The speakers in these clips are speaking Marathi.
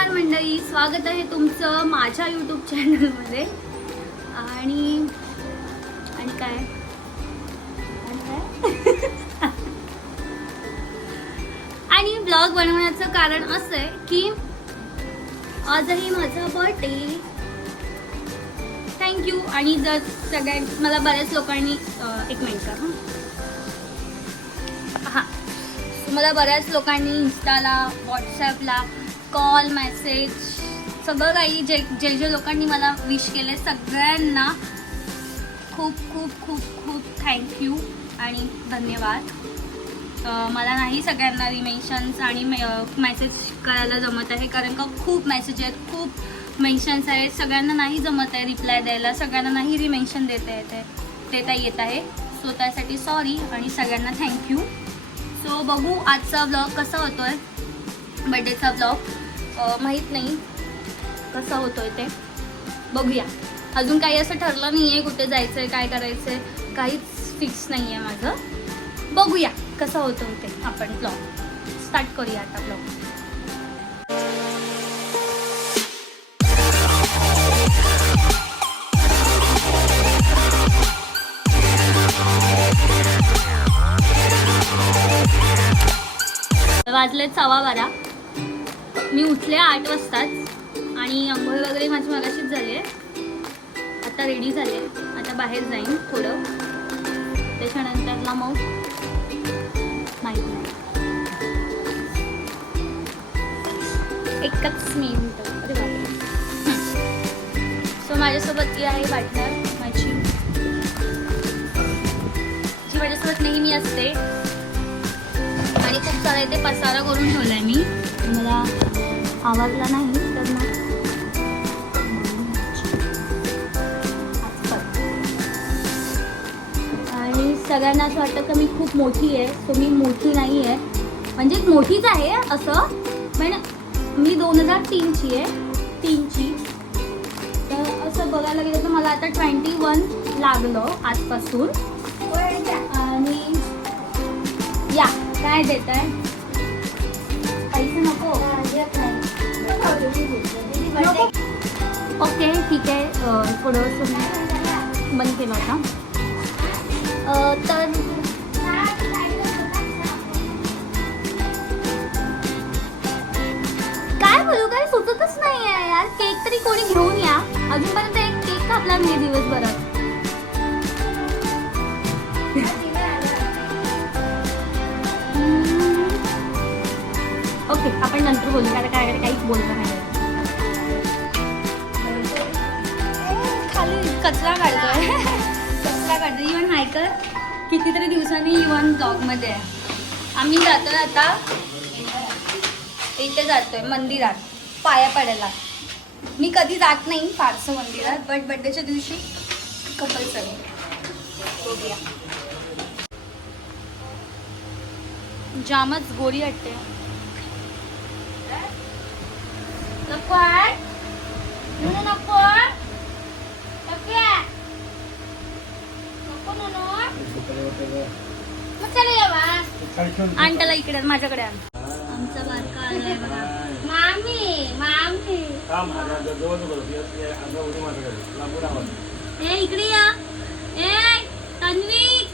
नमस्कार मंडळी, स्वागत आहे तुमचं माझ्या यूट्यूब चॅनलमध्ये. आणि काय आणि ब्लॉग बनवण्याचं कारण असं आहे की आजही माझा बर्थडे. थँक्यू. आणि जर मला बऱ्याच लोकांनी एक मिनिट हां मला बऱ्याच लोकांनी इंस्टाला, व्हॉट्सॲपला कॉल, मेसेज सगळं काही जे लोकांनी मला विश केले सगळ्यांना खूप खूप खूप खूप थँक्यू आणि धन्यवाद. मला नाही सगळ्यांना रिमेन्शन्स आणि मेसेज करायला जमत आहे, कारण का खूप मेसेज आहेत, खूप मेन्शन्स आहेत. सगळ्यांना नाही जमत आहे रिप्लाय द्यायला, सगळ्यांना नाही रिमेन्शन देता येत आहे. सो त्यासाठी सॉरी आणि सगळ्यांना थँक्यू. सो बघू आजचा ब्लॉग कसा होतोय, बर्थडेचा ब्लॉग. माहीत नाही कसा होतोय ते, बघूया. अजून काही असं ठरलं नाही आहे कुठे जायचं आहे, काय करायचं आहे, काहीच फिक्स नाही आहे माझं. बघूया कसं होतं ते. आपण ब्लॉग स्टार्ट करूया आता. ब्लॉग वाजले 12:15. मी उठले 8 वाजताच आणि आंघोळ वगैरे माझी मगाशीच झाली आहे. आता रेडी झाले, आता बाहेर जाईन थोडं, त्याच्यानंतरला मग माहीत नाही, एकच मिनिट. अरे बापरे. सो माझ्यासोबत ती आहे पार्टनर माझी, जी माझ्यासोबत नेहमी असते. आणि खूप सारा इथे पसारा करून ठेवला आहे मी, मला आवडला नाही तर मग आणि सगळ्यांना असं वाटतं की मी खूप मोठी आहे. सो मी मोठी नाही आहे, म्हणजे मोठीच आहे असं, पण मी 2003ची आहे, 3ची. तर असं बघायला गेलं तर मला आता 21 लागलं आजपासून. आणि या काय देत आहे, पैसे नको. ओके ठीक आहे. थोडंसं बंद केलं होता. तर काय बोलू, काय सुचतच नाही आहे यार. केक तरी कोणी घेऊन या. अजूनपर्यंत एक केक कापला नाही दिवसभरात. ओके आपण नंतर बोलू, कारण काय काहीच बोलतो नाही. खाली कचरा काढतोय कचरा काढतोय. इव्हन हायकर कितीतरी दिवसांनी इव्हन ब्लॉगमध्ये आहे. आम्ही जातोय आता, इथे जातोय मंदिरात पाया पडायला. मी कधी जात नाही फारसं मंदिरात, बट बर्थडेच्या दिवशी कंपल्सरी. बघूया. जामच गोरी वाटते. नको आहे, नको आण त्याला इकडे माझ्याकडे आण. आमचा बारका आलाय बघा. मामी मामी ए इकडे या. ए तन्वीक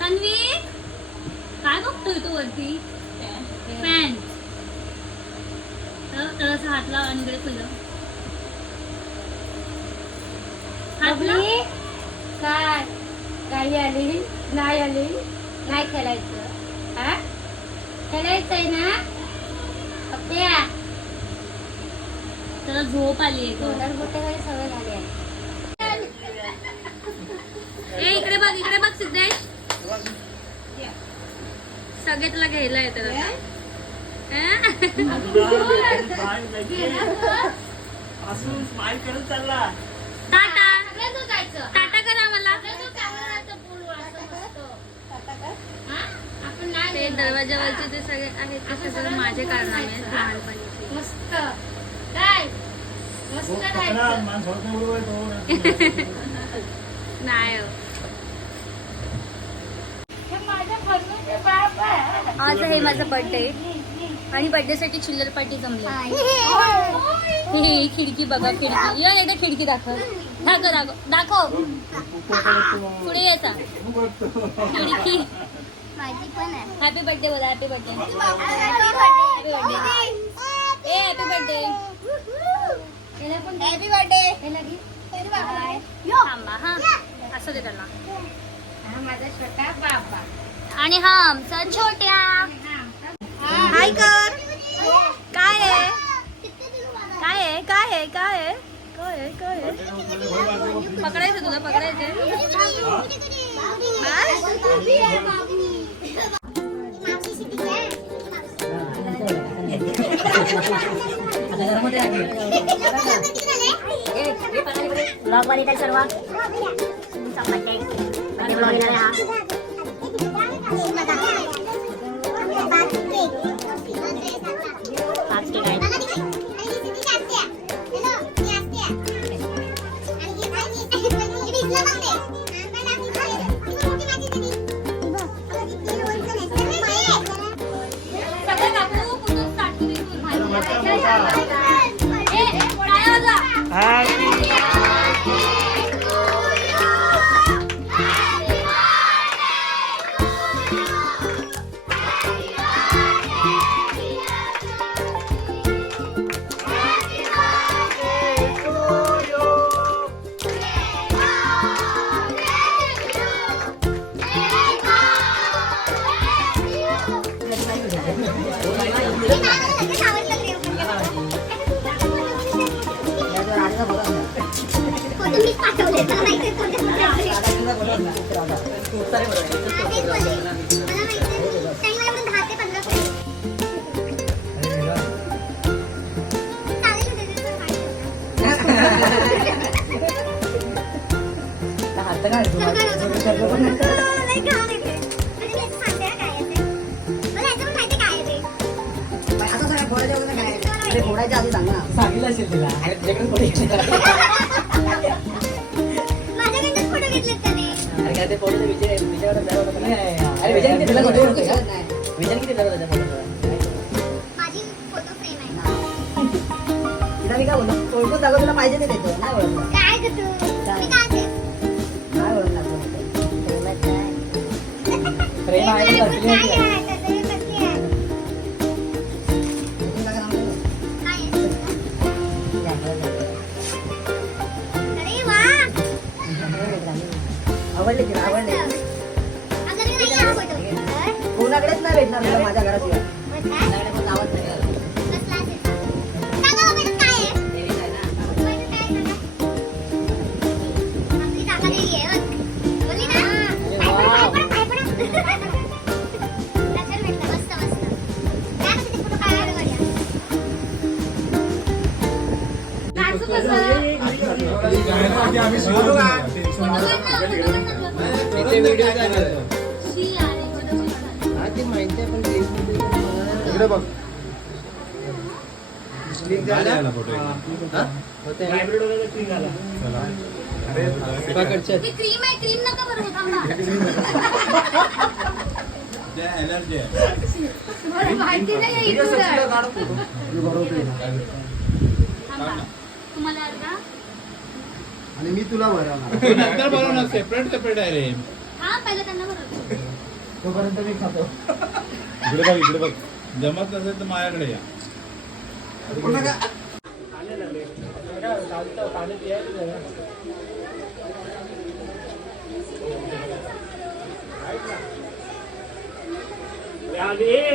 तन्वीक काय बघतोय तू वरती. फॅन तर असं हातला आणि इकडे खुलं काय काही आली नाही आली नाही खेळायचं. हा खेळायचंय ना पप्प्या. त्याला झोप आली आहे, मोठे काही सवय झाली आहे. ए इकडे बघ सिद्धेश, सगळे तुला घ्यायला येतं. टाटा करा मला. ते दरवाजावरचे ते सगळे आहेत ते सगळं माझे कारनामे आहेत लहानपणीचे. मस्त काय नाही. आज आहे माझा बर्थडे आणि बर्थडे साठी चिल्लर पार्टी जमली. ही खिडकी बघा, खिडकी या एकदा खिडकी दाखव दाखव दाखव पुढे यायचा खिडकी. माझी पण आहे. हॅपी बर्थडे बोला. Happy birthday. Happy birthday. Happy birthday. थांबा हा असं दे त्याला. माझा छोटा बाबा आणि हा आमचा छोट्या. हाय कर. काय आहे काय आहे काय आहे काय आहे काय आहे काय आहे. पकडायचं तुला पकडायचं. ब्लॉग वर येतात सर्व. तुमचा बर्थडे ब्लॉग येणार आहे हा. फोडायच्या आधी सांग ना. सांगितलं असेल तिला. अरे काय ते फोटो विजयावर अरे विजय किती होते का? विजय किती होता त्या फोटोचा? तिला मी काय बोललो फोटो दाखव तुला पाहिजे ते देतो. नाही ओळखलं नाही ओळखलं प्रेम आहे आवडले तिला आवडले. कोणाकडेच नाही भेटणार तुला माझ्या घराशिवाय. आवड नाही क्रीम आहे क्रीम नका बरोबर थांबा. माहिती नाही तुम्हाला अर्धा आणि मी तुला भरवणार. नंतर बनवणार सेपरेट सेपरेट आहे रे. हा पहिला त्यांना बरोबर तोपर्यंत मी खातो. इकडे बघ जमत नसेल तर माझ्याकडे या.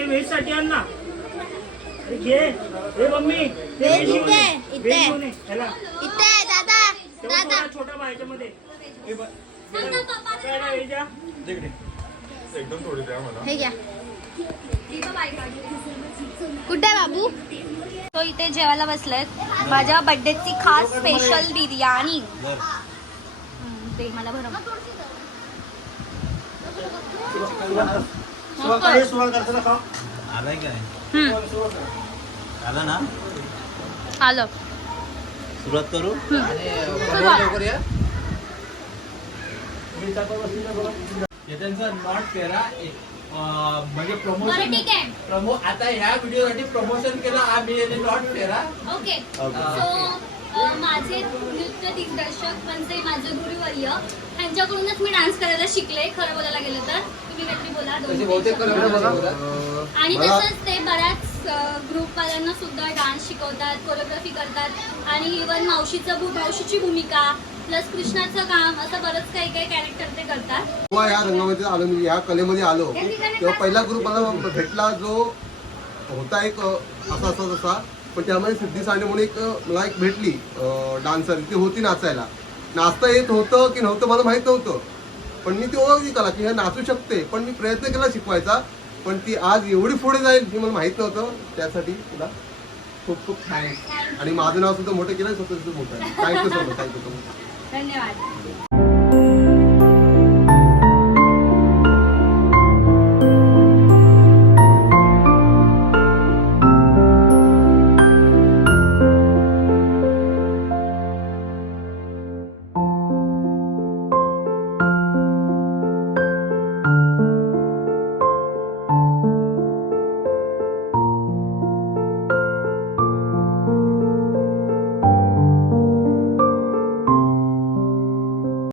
व्हेज साठी आण ना. घे हे मम्मी दादा छोटा बायच्या मध्ये एकदम थोडी द्या मला. हे घ्या. कुठे बाबू तो इथे जेवायला बसलेत. माझ्या बर्थडेची खास स्पेशल बिर्याणी. ते मला भरव. आलाय काय आला ना. आलं सुरुवात करू. नॉट तेरा म्हणजे बरं प्रमोशन ठीक आहे. आता ह्या व्हिडिओसाठी प्रमोशन केलं आम्ही नॉट फेअर. ओके सो माझे नृत्य दिग्दर्शक म्हणजे माझे गुरुवर्य ह्यांच्याकडूनच मी डान्स करायला शिकले. खरं बोलायला गेलं तर तुम्ही काहीतरी बोला म्हणजे दोन बहुतेक शब्द. आणि मला- तसंच ते बऱ्याच ग्रुपवाल्यांना सुद्धा डान्स शिकवतात, कोरिओग्राफी करतात आणि इव्हन मावशीची भूमिका प्लस कृष्णाचं काम असं बरंच काही काही कॅरेक्टर ते करतात. जेव्हा या रंगामध्ये आलो मी या कलेमध्ये आलो तेव्हा पहिला ग्रुप मला भेटला जो होता एक असा तसा, पण त्यामध्ये सिद्धी सांडे म्हणून एक मला एक भेटली डान्सर. ती होती नाचायला. नाचता येत होतं की नव्हतं मला माहित नव्हतं, पण मी ती ओळखली कला की हे नाचू शकते. पण मी प्रयत्न केला शिकवायचा, पण ती आज एवढी पुढे जाईल हे मला माहित नव्हतं. त्यासाठी तुला खूप खूप थँक्स. आणि माझं नाव सुद्धा मोठं केलं, स्वतःचं मोठं आहे. Thank you so much. Thank you so much. धन्यवाद.